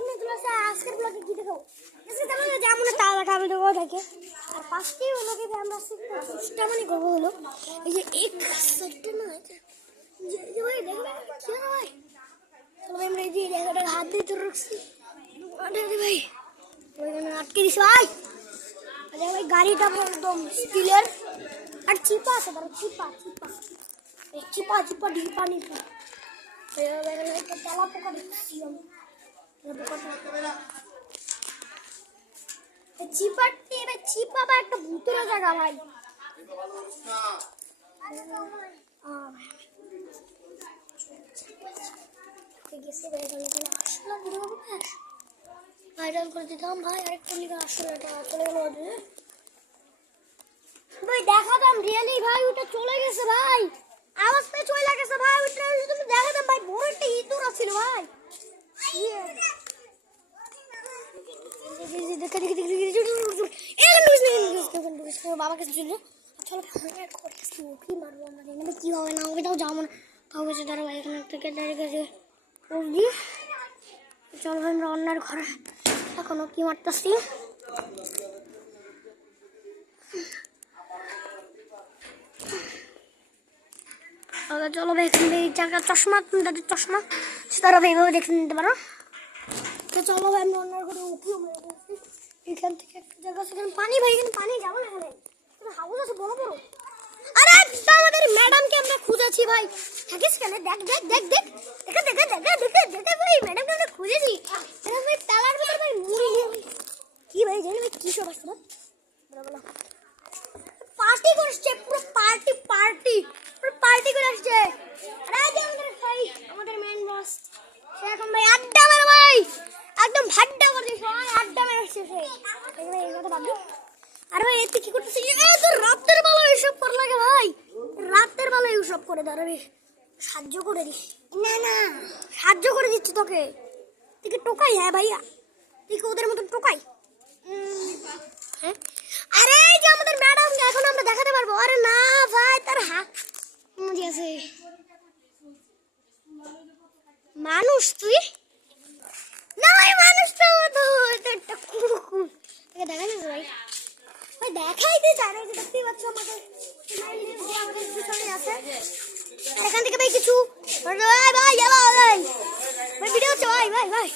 Blog নিয়ে চলে আসছে। আজকের ব্লগে কি দেখাবো? আজকে দেখাবো যেমন তারা খাবে দেবো থাকে। আর ফার্স্টে হলো কি আমরা চেষ্টা মানে করবো হলো এই যে এক সেক্টর না যে ভাই দেখবে কি না ভাই চলো আমরা এই যে জায়গাটা হাত দিয়ে ধরে রাখছি ভাই ওইখানে আটকে দিছি ভাই। আরে ভাই গাড়িটা একদম স্টিলের আর চিপা আছে তার চিপা চিপা এই চিপা চিপা দিয়ে পানি তেলা পোকা দেখছি আমি চিপাটি এবার চিপা বা একটা ভূতের জায়গা ভাই ভাইরাল করে দিতাম ভাই আরেকটা লিখে আসলে এটা চলে গেল ভাই দেখাতাম রিয়েলি ভাই ওটা চলে গেছে ভাই আওয়াজটা চলে গেছে ভাই ওটা তুমি দেখাতাম ভাই বড় একটা ইঁদুর ছিল ভাই বাবা কাছে চলে চলো কি মারবো আমাদের এখানে কি হবে না হবে তাও যাবো না তাও গেছে তারা ভাই এখানে থেকে দাঁড়িয়ে গেছে চলো আমরা অন্যার ঘরে এখনো কি মারতেছি চলো ভাই এখানে এই জায়গা চশমা তাদের চশমা তারা এইভাবে দেখে নিতে পারো তো চলো ভাই আমরা অন্যার ঘরে উঠিও এখান থেকে একটা জায়গা সেখানে পানি ভাই এখানে পানি যাবো না এখানে হাউস আছে বড় বড় আরে আমাদের ম্যাডামকে আমরা খুঁজেছি ভাই থাকিস কেন দেখ দেখ দেখ দেখ দেখা দেখা দেখা দেখা দেখা ভাই ম্যাডামকে আমরা খুঁজেছি ভাই তালার ভিতরে ভাই মুড়ি নিয়ে কি ভাই জানি ভাই কি সব আসছে পার্টি করছে পুরো পার্টি পার্টি পুরো পার্টি করে আসছে আরে যে আমাদের ভাই আমাদের মেন বস সে এখন ভাই আড্ডা মারে ভাই একদম ভাড্ডা করছে সবাই আড্ডা মারছে সে এখানে এই কথা বাদ আরে ভাই এতে কি করতেছিস এই তো রাতের বেলা এসব কর লাগে ভাই রাতের বেলা এসব করে দাঁড়াবে সাহায্য করে দিস না না সাহায্য করে দিচ্ছি তোকে তুই কি টোকাই হ্যাঁ ভাইয়া তুই কি ওদের মতন টোকাই হ্যাঁ আরে এই যে আমাদের ম্যাডামকে এখন আমরা দেখাতে পারবো আরে না ভাই তার হাত মুজি আছে মানুষ তুই না ভাই মানুষটা তো একটা কুকুর এটা দেখা যাচ্ছে ভাই ভাই দেখাইতে চাই না দেখতেই পাচ্ছ আমাদের আমাদের পিছনে আছে আর এখান থেকে ভাই কিছু ভাই ভাই ভাই ভাই ভিডিও হচ্ছে ভাই ভাই ভাই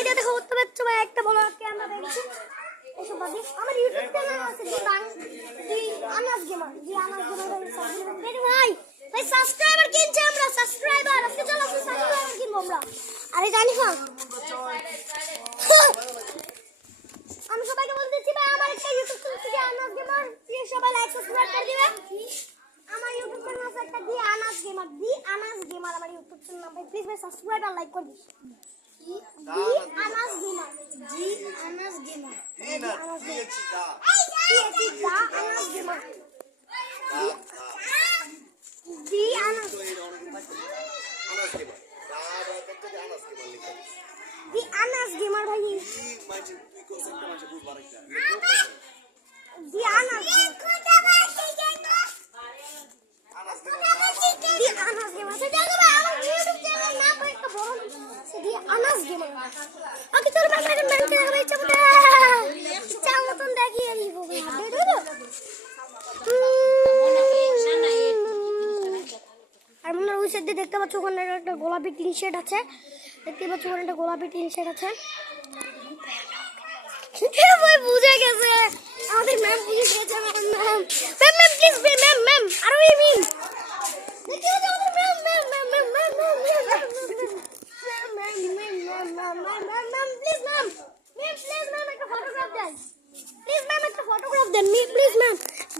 এটা দেখো উত্তর পাচ্ছ ভাই একটা বড় ক্যামেরা দেখছি এসব বাদে আমার ইউটিউব চ্যানেল আছে জি আনাস গেমার জি আনাস গেমার ভাই ভাই সাবস্ক্রাইবার কিনছে আমরা সাবস্ক্রাইবার আজকে চলো সাবস্ক্রাইবার কিনবো আমরা আরে জানি না আমি সবাইকে বলতেছি ভাই আমার একটা ইউটিউব চ্যানেল আছে আনাস গেমার প্লিজ সবাই লাইক সাবস্ক্রাইব করে দিবেন আমার ইউটিউব চ্যানেল আছে একটা দি আনাস গেমার আমার ইউটিউব চ্যানেল ভাই প্লিজ ভাই সাবস্ক্রাইব আর লাইক করে দিন আনাস গেমার জি আনাস গেমার আনাস গেমার জি আনাস দি আনাস গেমার ভাই দি আনাস আনাস গেমার আগে তোর বাসায় ম্যান কে ভাই চাপটা চাও মতন দেখি আমি বলবো আর মনে ওই সাইডে দেখতে পাচ্ছ ওখানে একটা গোলাপি টিন শেড আছে দেখতে পাচ্ছ ওখানে একটা গোলাপি টিন শেড আছে ভাই বুঝে গেছে আমাদের ম্যাম বুঝে গেছে ma'am ma'am please ma'am ma'am আর ওই মিম দেখতে পাচ্ছ আমাদের ma'am ma'am ma'am ma'am ma'am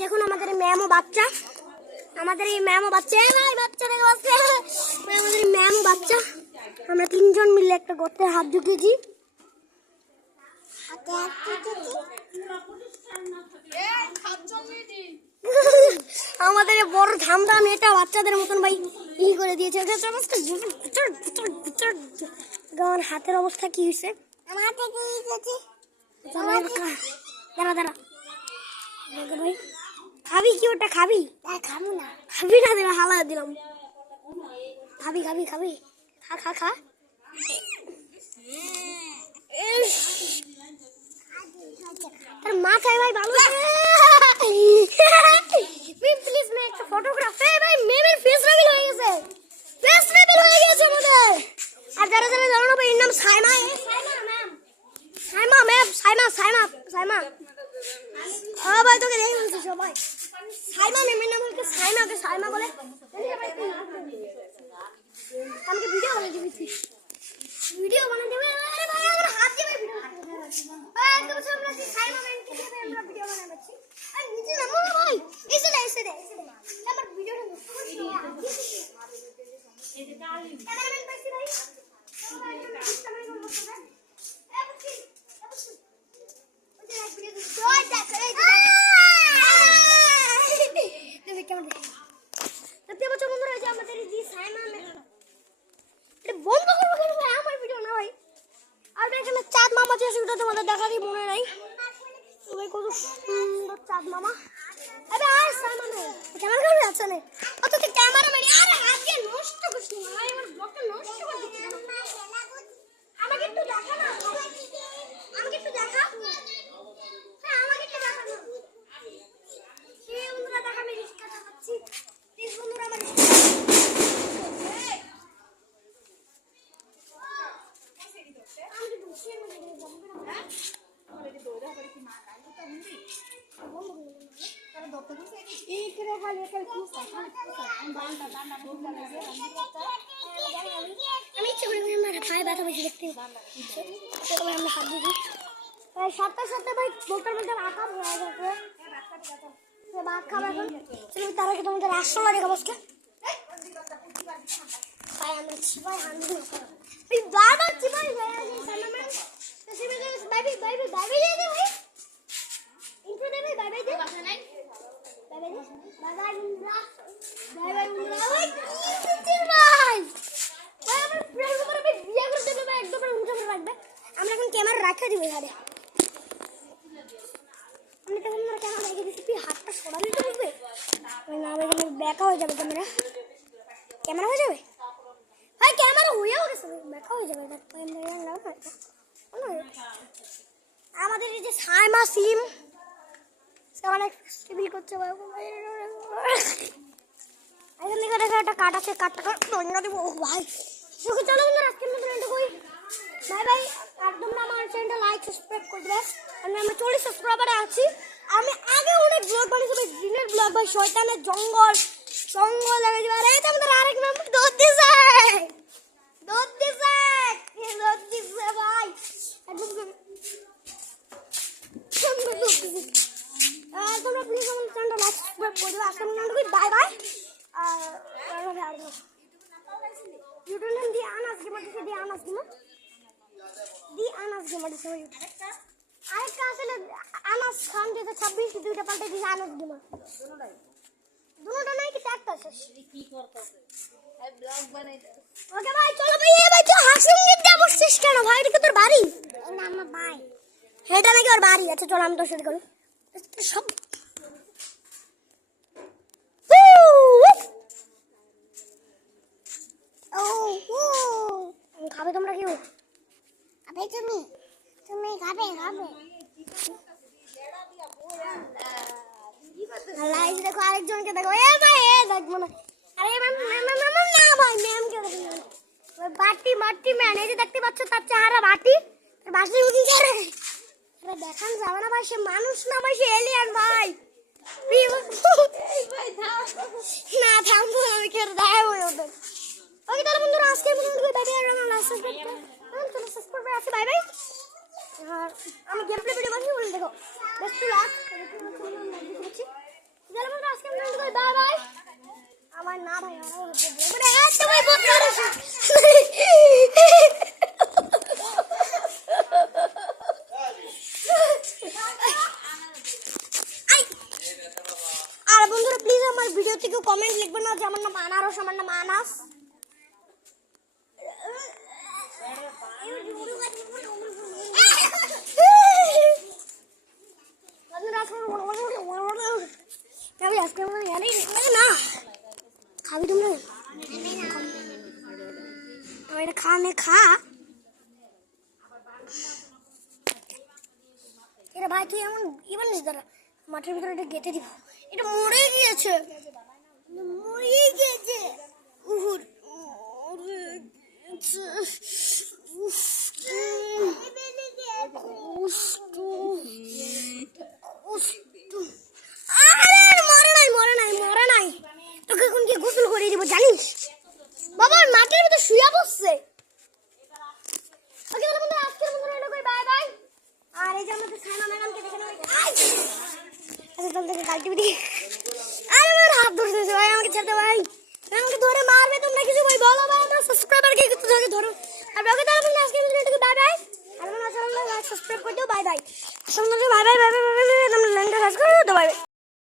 দেখুন আমাদের ম্যামও বাচ্চা আমাদের এই ম্যামও বাচ্চা ভাই বাচ্চা রে বাচ্চা আমাদের ম্যামও বাচ্চা আমরা তিনজন মিলে একটা গর্তে হাত ঢুকিয়েছি আমাদের বড় ধামধাম এটা বাচ্চাদের মতন ভাই ই করে দিয়েছে আমার হাতের অবস্থা কি হয়েছে দাঁড়া দাঁড়া ভাই খাবি কি ওটা খাবি খাবো না খাবি না দিলাম হালা দিলাম খাবি খাবি খাবি খা খা খা তার মাথায় ভাই ভালো প্লিজ মে একটা ফটোগ্রাফ ভাই মেমের ফেস রিভিল হয়ে গেছে আমাদের আর যারা যারা জানো না ভাই এর নাম সাইমা সাইমা ভাই তোকে দেখে বলছি সবাই সাইমা মেমের নাম হচ্ছে সাইমা বলে আমাকে ভিডিও বানিয়ে দিবি আরে ভাই আমার হাত দিয়ে ভিডিও একদম আমরা সাইমা মেমকে দিয়ে আমরা ভিডিও বানাচ্ছি আর নিচে নামো না ভাই এসে দে আমার ভিডিওটা নষ্ট করছিস এই যে ক্যামেরাম্যান পাইছি ভাই চাঁদ মামা তোমাদের দেখা দিই মনে নাই কত সুন্দর চাঁদ মামা ক্যামেরা যাচ্ছে না অত ক্যামেরা নষ্ট করছি আমাকে একটু দেখা না আমাকে একটু দেখা আমাকে একটু দেখা না এই বন্ধুরা দেখা আমি রিস্কা চালাচ্ছি প্লিজ বন্ধুরা আমার আমি ইচ্ছে করে পায়ে ব্যথা বেশি দেখতে আমরা হাত দিই সাতটা ভাই বোতল মধ্যে আঁকা হয়ে গেছে ভাত খাবো এখন তার আগে তোমাদের 100 টাকা বসকে ভাই আমরা চিপাই হান্ডি বারবার চিপাই আমরা এখন ক্যামেরা রাখা দিব এখানে আমি তখন ক্যামেরা রেখে দিচ্ছি তুই হাতটা সরালে তো বুঝবে না ব্যাকা হয়ে যাবে ক্যামেরা হয়ে যাবে ভাই ক্যামেরা হয়েও গেছে ব্যাকা হয়ে যাবে আমাদের এই যে সাইমা সিম সে অনেক স্ট্রিমিং করছে ভাই এখান থেকে দেখো একটা কাট আছে কাটটা ধন্যবাদ দেবো ভাই চলো বন্ধুরা আজকের মতো এটুকুই বাই একদম আমার চ্যানেলটা লাইক সাবস্ক্রাইব করে দেবে আমরা 40 সাবস্ক্রাইবারে আছি আমি আগে অনেক ব্লগ বানিয়েছি দিনের ব্লগ ভাই শয়তানের জঙ্গল লাগে যাবে আরে তোমাদের আরেক নাম দুধ দিছে ভাই একদম তোমরা প্লিজ আমার চ্যানেলটা লাইক সাবস্ক্রাইব করে দেবে আজকের মতো এটুকুই বাই ইউটিউব নাম দি আনাস গেমার দিছে আরেকটা আসলে আনাস খান যেটা 26 দুইটা পাল্টে দিছে আনাস গেমার দুটোটা নাই কি একটা আছে কি করতেছে ভাই ব্লগ বানাইতে ওকে ভাই চলো ভাই তুই হাসিঙ্গিত দিয়ে বসছিস কেন ভাই এটা তোর বাড়ি না আমার ভাই এটা নাকি ওর বাড়ি আছে চলো আমি তোর সাথে করি সব খাবে তোমরা কেউ খাবে তুমি খাবে দেখো আরেকজনকে দেখো এ ভাই দেখবো না আরে ম্যাম না ভাই ম্যামকে দেখো বাটি ম্যান এই যে দেখতে পাচ্ছ তার চেহারা বাটি উঠি করে দেখান যাবে না ভাই সে মানুষ না ভাই সে এলিয়ান ভাই না থামবো আমি খেয়ে দেখাবো ওদের ওকে তাহলে বন্ধুরা আজকের মতো বাই বাই আমি গেম প্লে ভিডিও বানিয়ে বলে দেখো বেস্ট লাক আজকের মতো বাই বাই আমার না ভাই আর বন্ধুরা প্লিজ আমার ভিডিও থেকে কমেন্ট লিখবেন না যে আমার নাম আনারস আমার নাম আনাস খাবি তোমরা এটা খা নে খা। এটা ভাই তুই এমন কি বলিস? দাঁড়া, মাঠের ভিতরে এটা গেঁথে দিব। এটা মরে গিয়েছে, মরে গিয়েছে। উহুর মরে গিয়েছে। আরে মরে নাই, মরে নাই, মরে নাই। তোকে এখন কি গোসল করে দিব জানিস?